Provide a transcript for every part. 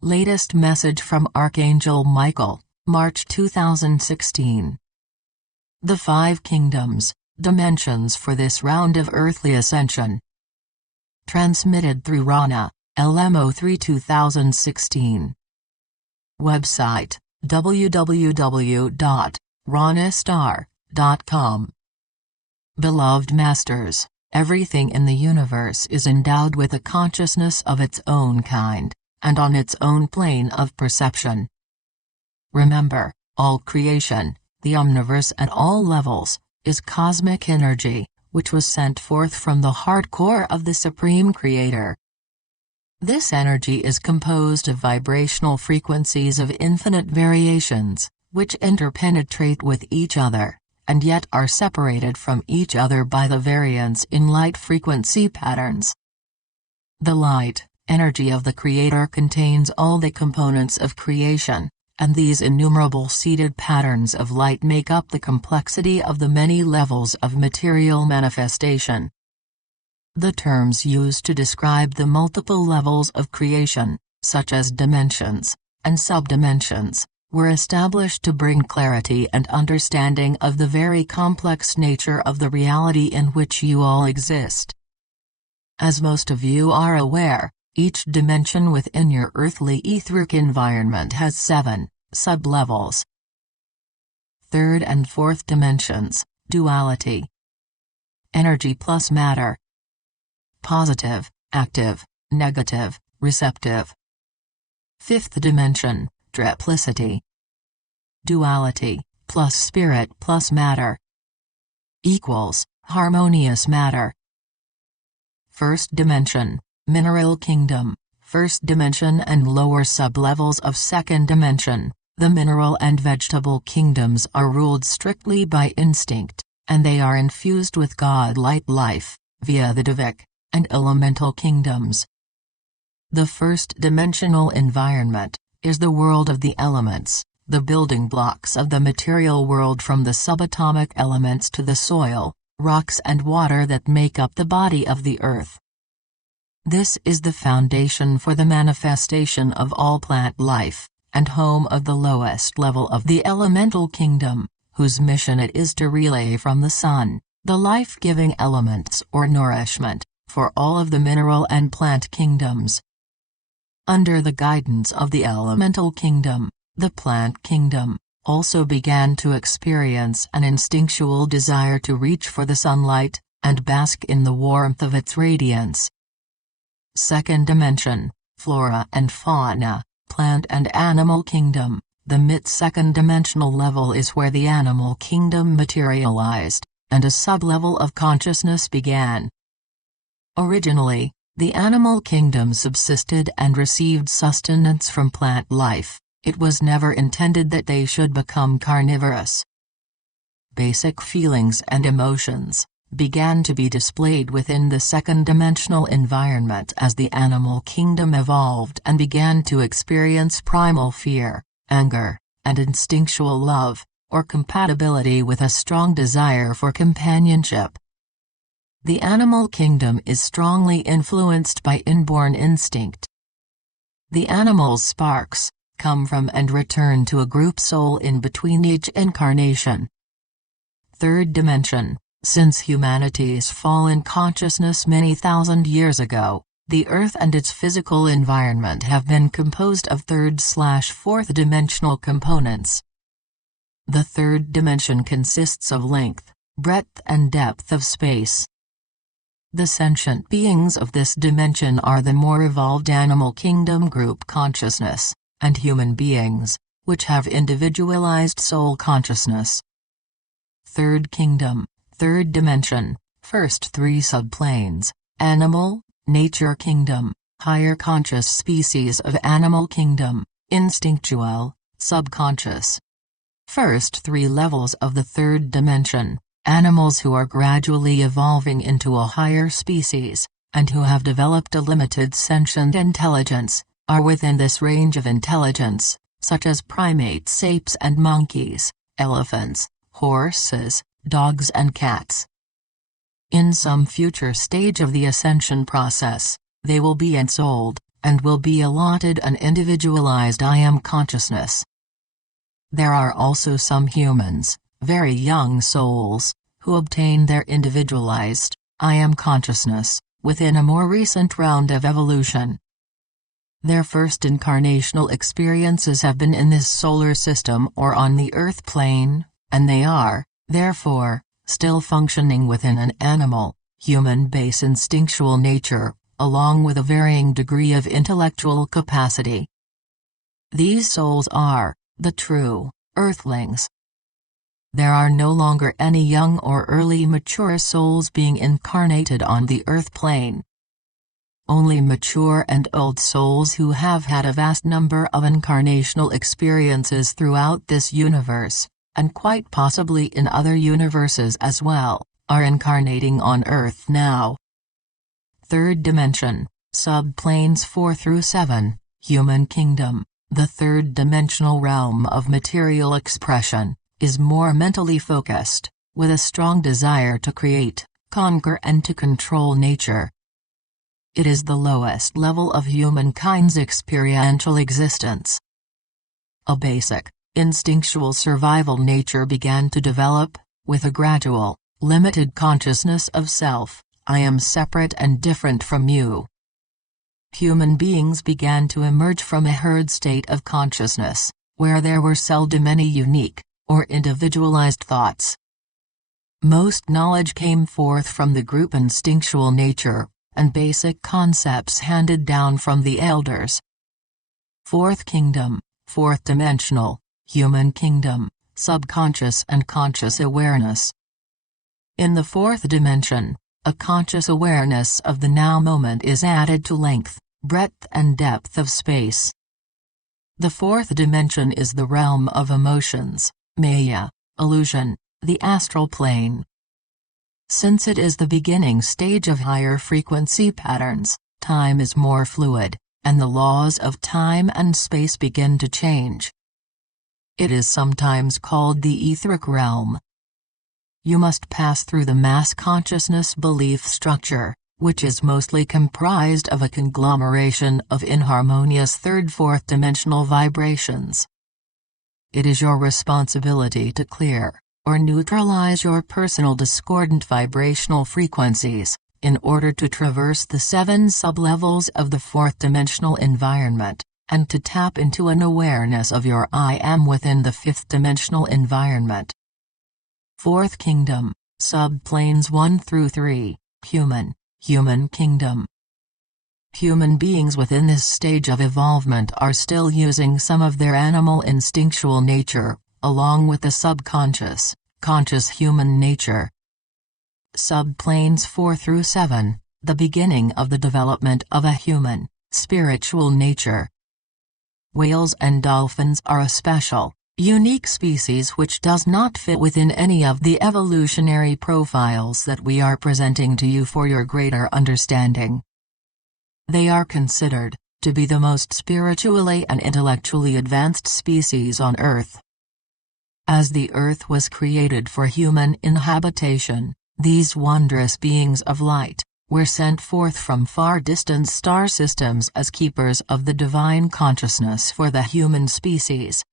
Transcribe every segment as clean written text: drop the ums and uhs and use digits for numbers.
Latest message from Archangel Michael, March 2016. The 5 kingdoms, dimensions for this round of earthly ascension. Transmitted through Ronna, LM-03-2016. Website, www.ronnastar.com. Beloved Masters, everything in the universe is endowed with a consciousness of its own kind, and on its own plane of perception. Remember, all creation, the omniverse at all levels, is cosmic energy, which was sent forth from the heart core of the Supreme Creator. This energy is composed of vibrational frequencies of infinite variations, which interpenetrate with each other, and yet are separated from each other by the variance in light frequency patterns. The light energy of the Creator contains all the components of creation, and these innumerable seeded patterns of light make up the complexity of the many levels of material manifestation. The terms used to describe the multiple levels of creation, such as dimensions and subdimensions, were established to bring clarity and understanding of the very complex nature of the reality in which you all exist. As most of you are aware, each dimension within your earthly etheric environment has 7 sub-levels. 3rd and 4th dimensions, duality. Energy plus matter. Positive, active, negative, receptive. 5th dimension, triplicity. Duality, plus spirit plus matter. Equals, harmonious matter. 1st dimension, mineral kingdom, 1st dimension and lower sub-levels of 2nd dimension. The mineral and vegetable kingdoms are ruled strictly by instinct, and they are infused with God-like life, via the Divic and elemental kingdoms. The 1st dimensional environment is the world of the elements, the building blocks of the material world, from the subatomic elements to the soil, rocks and water that make up the body of the earth. This is the foundation for the manifestation of all plant life, and home of the lowest level of the elemental kingdom, whose mission it is to relay from the sun, the life-giving elements or nourishment, for all of the mineral and plant kingdoms. Under the guidance of the elemental kingdom, the plant kingdom also began to experience an instinctual desire to reach for the sunlight, and bask in the warmth of its radiance. 2nd dimension, flora and fauna, plant and animal kingdom. The mid-2nd dimensional level is where the animal kingdom materialized, and a sub-level of consciousness began. Originally, the animal kingdom subsisted and received sustenance from plant life. It was never intended that they should become carnivorous. Basic feelings and emotions began to be displayed within the 2nd dimensional environment as the animal kingdom evolved and began to experience primal fear, anger, and instinctual love, or compatibility with a strong desire for companionship. The animal kingdom is strongly influenced by inborn instinct. The animal's sparks come from and return to a group soul in between each incarnation. 3rd dimension. Since humanity's fall in consciousness many thousand years ago, the Earth and its physical environment have been composed of 3rd/4th dimensional components. The 3rd dimension consists of length, breadth and depth of space. The sentient beings of this dimension are the more evolved animal kingdom group consciousness, and human beings, which have individualized soul consciousness. 3rd kingdom, 3rd dimension, first 3 subplanes: animal, nature kingdom, higher conscious species of animal kingdom, instinctual, subconscious. First 3 levels of the 3rd dimension, animals who are gradually evolving into a higher species, and who have developed a limited sentient intelligence, are within this range of intelligence, such as primates, apes and monkeys, elephants, horses, dogs and cats. In some future stage of the ascension process, they will be ensouled, and will be allotted an individualized I Am consciousness. There are also some humans, very young souls, who obtain their individualized I Am consciousness within a more recent round of evolution. Their first incarnational experiences have been in this solar system or on the Earth plane, and they are, therefore, still functioning within an animal, human base instinctual nature, along with a varying degree of intellectual capacity. These souls are the true Earthlings. There are no longer any young or early mature souls being incarnated on the Earth plane. Only mature and old souls who have had a vast number of incarnational experiences throughout this universe, and quite possibly in other universes as well, are incarnating on Earth now. Third dimension, subplanes 4 through 7, human kingdom, the third dimensional realm of material expression, is more mentally focused, with a strong desire to create, conquer and to control nature. It is the lowest level of humankind's experiential existence. A basic, instinctual survival nature began to develop, with a gradual, limited consciousness of self, I am separate and different from you. Human beings began to emerge from a herd state of consciousness, where there were seldom any unique, or individualized thoughts. Most knowledge came forth from the group instinctual nature, and basic concepts handed down from the elders. Fourth kingdom, fourth dimensional, human kingdom, subconscious and conscious awareness. In the fourth dimension, a conscious awareness of the now moment is added to length, breadth and depth of space. The fourth dimension is the realm of emotions, Maya, illusion, the astral plane. Since it is the beginning stage of higher frequency patterns, time is more fluid, and the laws of time and space begin to change. It is sometimes called the etheric realm. You must pass through the mass consciousness belief structure, which is mostly comprised of a conglomeration of inharmonious third-fourth dimensional vibrations. It is your responsibility to clear, or neutralize your personal discordant vibrational frequencies, in order to traverse the 7 sublevels of the fourth dimensional environment, and to tap into an awareness of your I Am within the fifth dimensional environment. Fourth kingdom, subplanes 1 through 3, human kingdom. Human beings within this stage of evolvement are still using some of their animal instinctual nature, along with the subconscious, conscious human nature. Subplanes 4 through 7, the beginning of the development of a human, spiritual nature. Whales and dolphins are a special, unique species which does not fit within any of the evolutionary profiles that we are presenting to you for your greater understanding. They are considered to be the most spiritually and intellectually advanced species on Earth. As the Earth was created for human inhabitation, these wondrous beings of light were sent forth from far-distant star systems as keepers of the divine consciousness for the human species.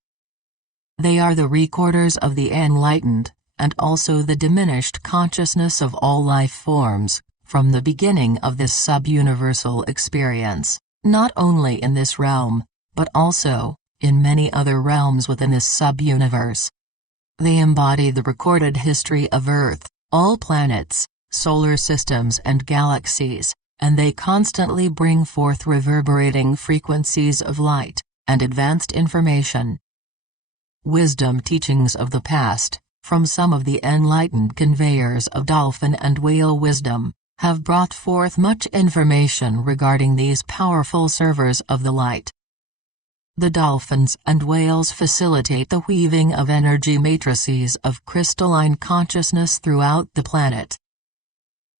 They are the recorders of the enlightened, and also the diminished consciousness of all life forms, from the beginning of this sub-universal experience, not only in this realm, but also in many other realms within this sub-universe. They embody the recorded history of Earth, all planets, solar systems and galaxies, and they constantly bring forth reverberating frequencies of light, and advanced information. Wisdom teachings of the past, from some of the enlightened conveyors of dolphin and whale wisdom, have brought forth much information regarding these powerful servers of the light. The dolphins and whales facilitate the weaving of energy matrices of crystalline consciousness throughout the planet.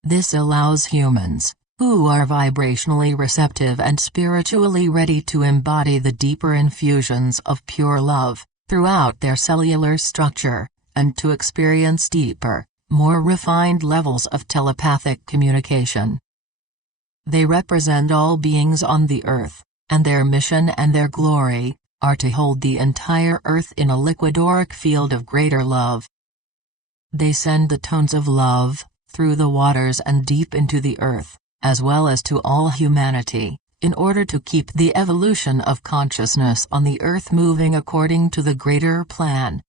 This allows humans, who are vibrationally receptive and spiritually ready to embody the deeper infusions of pure love, throughout their cellular structure, and to experience deeper, more refined levels of telepathic communication. They represent all beings on the earth, and their mission and their glory are to hold the entire earth in a liquidoric field of greater love. They send the tones of love through the waters and deep into the earth, as well as to all humanity, in order to keep the evolution of consciousness on the earth moving according to the greater plan.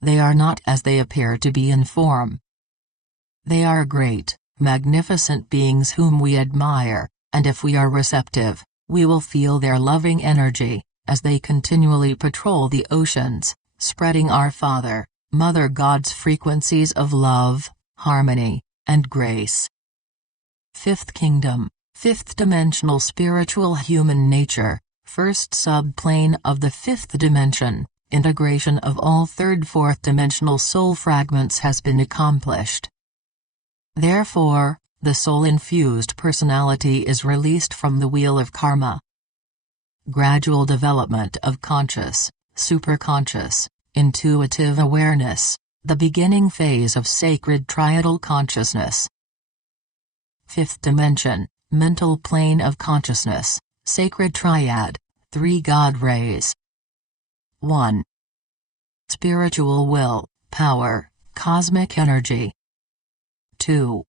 They are not as they appear to be in form. They are great, magnificent beings whom we admire, and if we are receptive, we will feel their loving energy, as they continually patrol the oceans, spreading our Father, Mother God's frequencies of love, harmony, and grace. Fifth Kingdom, fifth dimensional spiritual human nature, first subplane of the fifth dimension, integration of all third fourth dimensional soul fragments has been accomplished. Therefore, the soul-infused personality is released from the wheel of karma. Gradual development of conscious, superconscious, intuitive awareness, the beginning phase of sacred triadal consciousness. Fifth dimension, mental plane of consciousness, sacred triad, 3 God rays. 1. Spiritual will, power, cosmic energy. 2.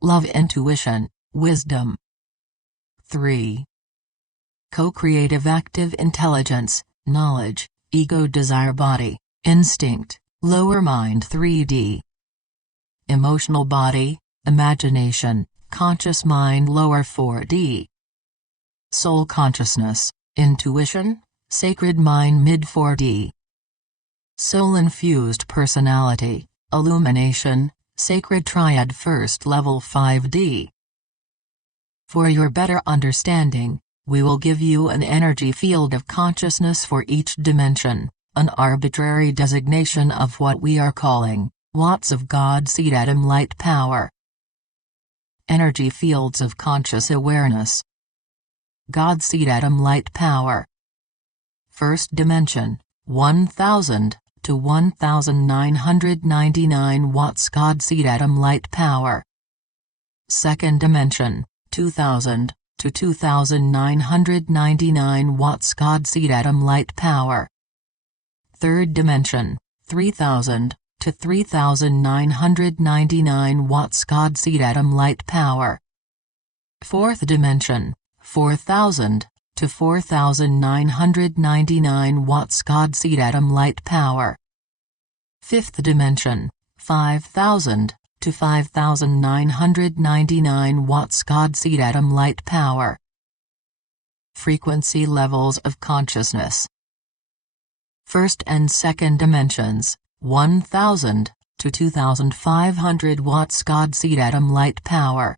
Love, intuition, wisdom. 3. Co-creative active intelligence, knowledge, ego, desire, body, instinct, lower mind, 3D. Emotional body, imagination, conscious mind, lower 4D. Soul consciousness, intuition, sacred mind, mid 4D. Soul-infused personality, illumination, sacred triad, first level 5D. For your better understanding, we will give you an energy field of consciousness for each dimension, an arbitrary designation of what we are calling watts of God seed atom light power. Energy fields of conscious awareness. God seed atom light power. First dimension, 1000 to 1999 watts God seed atom light power. Second dimension, 2000 to 2999 watts God seed atom light power. Third dimension, 3000 to 3999 watts God seed atom light power. Fourth dimension, 4000 to 4999 watts God seed atom light power. Fifth dimension, 5000 to 5999 watts God seed atom light power. Frequency levels of consciousness. First and second dimensions, 1000 to 2500 watts God seed atom light power.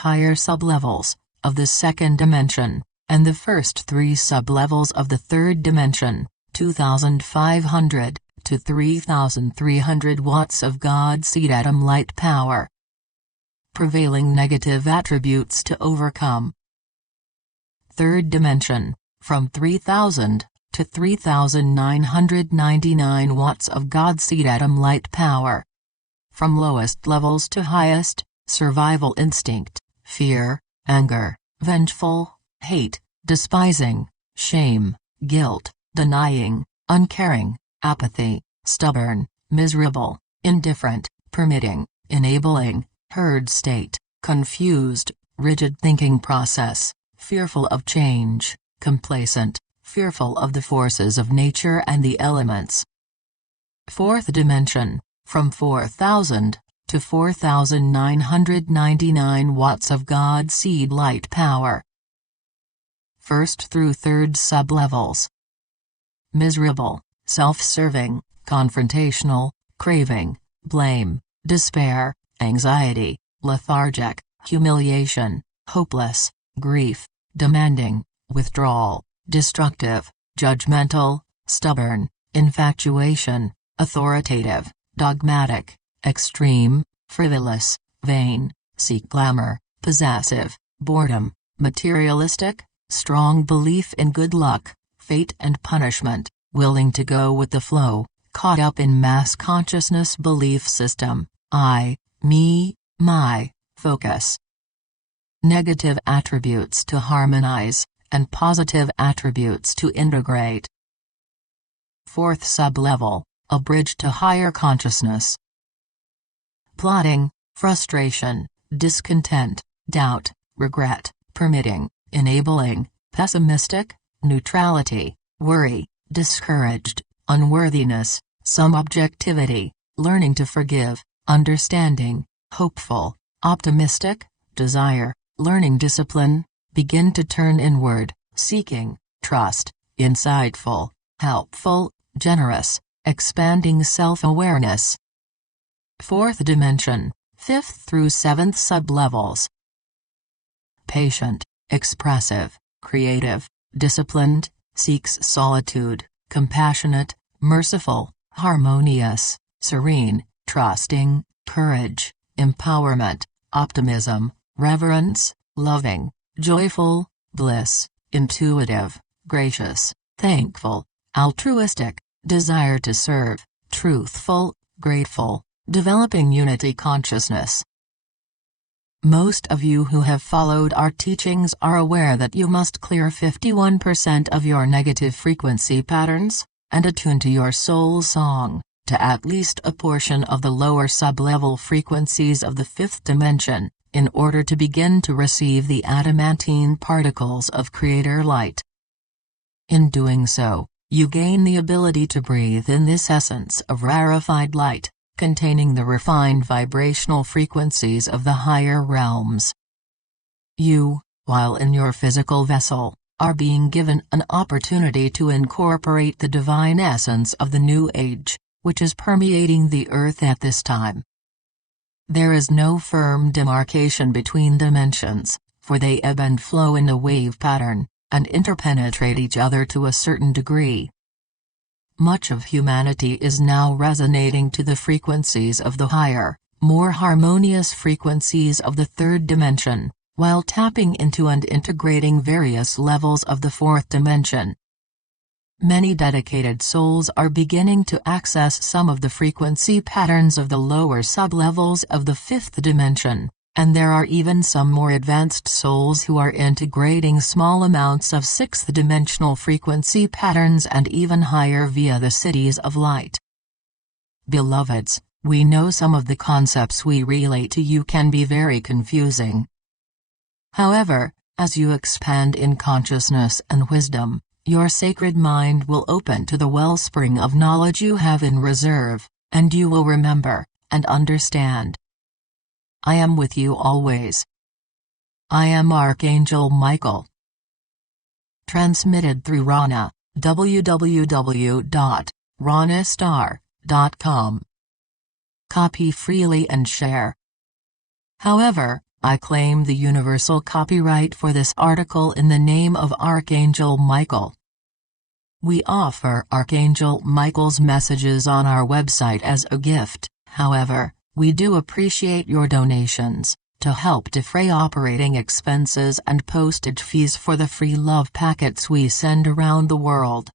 Higher sublevels of the second dimension, and the first 3 sublevels of the third dimension, 2500 to 3300 watts of God seed atom light power. Prevailing negative attributes to overcome. Third dimension, from 3000 to 3999 watts of God seed atom light power. From lowest levels to highest, survival instinct, fear, anger, vengeful, hate, despising, shame, guilt, denying, uncaring, apathy, stubborn, miserable, indifferent, permitting, enabling, herd state, confused, rigid thinking process, fearful of change, complacent, fearful of the forces of nature and the elements. Fourth dimension, from 4000 to 4999 watts of God seed light power. First through third sublevels. Miserable, self-serving, confrontational, craving, blame, despair, anxiety, lethargic, humiliation, hopeless, grief, demanding, withdrawal, destructive, judgmental, stubborn, infatuation, authoritative, dogmatic, extreme, frivolous, vain, seek glamour, possessive, boredom, materialistic, strong belief in good luck, fate and punishment, willing to go with the flow, caught up in mass consciousness belief system, I, me, my, focus. negative attributes to harmonize, and positive attributes to integrate. Fourth sublevel, a bridge to higher consciousness. Plotting, frustration, discontent, doubt, regret, permitting, enabling, pessimistic, neutrality, worry, discouraged, unworthiness, some objectivity, learning to forgive, understanding, hopeful, optimistic, desire, learning discipline, begin to turn inward, seeking, trust, insightful, helpful, generous, expanding self-awareness. Fourth dimension, 5th through 7th sublevels. Patient, expressive, creative, disciplined, seeks solitude, compassionate, merciful, harmonious, serene, trusting, courage, empowerment, optimism, reverence, loving, joyful, bliss, intuitive, gracious, thankful, altruistic, desire to serve, truthful, grateful, developing unity consciousness. Most of you who have followed our teachings are aware that you must clear 51% of your negative frequency patterns, and attune to your soul song, to at least a portion of the lower sublevel frequencies of the 5th dimension, in order to begin to receive the adamantine particles of Creator Light. In doing so, you gain the ability to breathe in this essence of rarefied light, containing the refined vibrational frequencies of the higher realms. You, while in your physical vessel, are being given an opportunity to incorporate the divine essence of the new age, which is permeating the earth at this time. There is no firm demarcation between dimensions, for they ebb and flow in a wave pattern, and interpenetrate each other to a certain degree. Much of humanity is now resonating to the frequencies of the higher, more harmonious frequencies of the 3rd dimension, while tapping into and integrating various levels of the 4th dimension. Many dedicated souls are beginning to access some of the frequency patterns of the lower sublevels of the 5th dimension, and there are even some more advanced souls who are integrating small amounts of 6th dimensional frequency patterns and even higher via the cities of light. Beloveds, we know some of the concepts we relate to you can be very confusing. However, as you expand in consciousness and wisdom, your sacred mind will open to the wellspring of knowledge you have in reserve, and you will remember, and understand. I am with you always. I am Archangel Michael. Transmitted through Ronna, www.ronnastar.com. Copy freely and share. However, I claim the universal copyright for this article in the name of Archangel Michael. We offer Archangel Michael's messages on our website as a gift, however, we do appreciate your donations, to help defray operating expenses and postage fees for the free love packets we send around the world.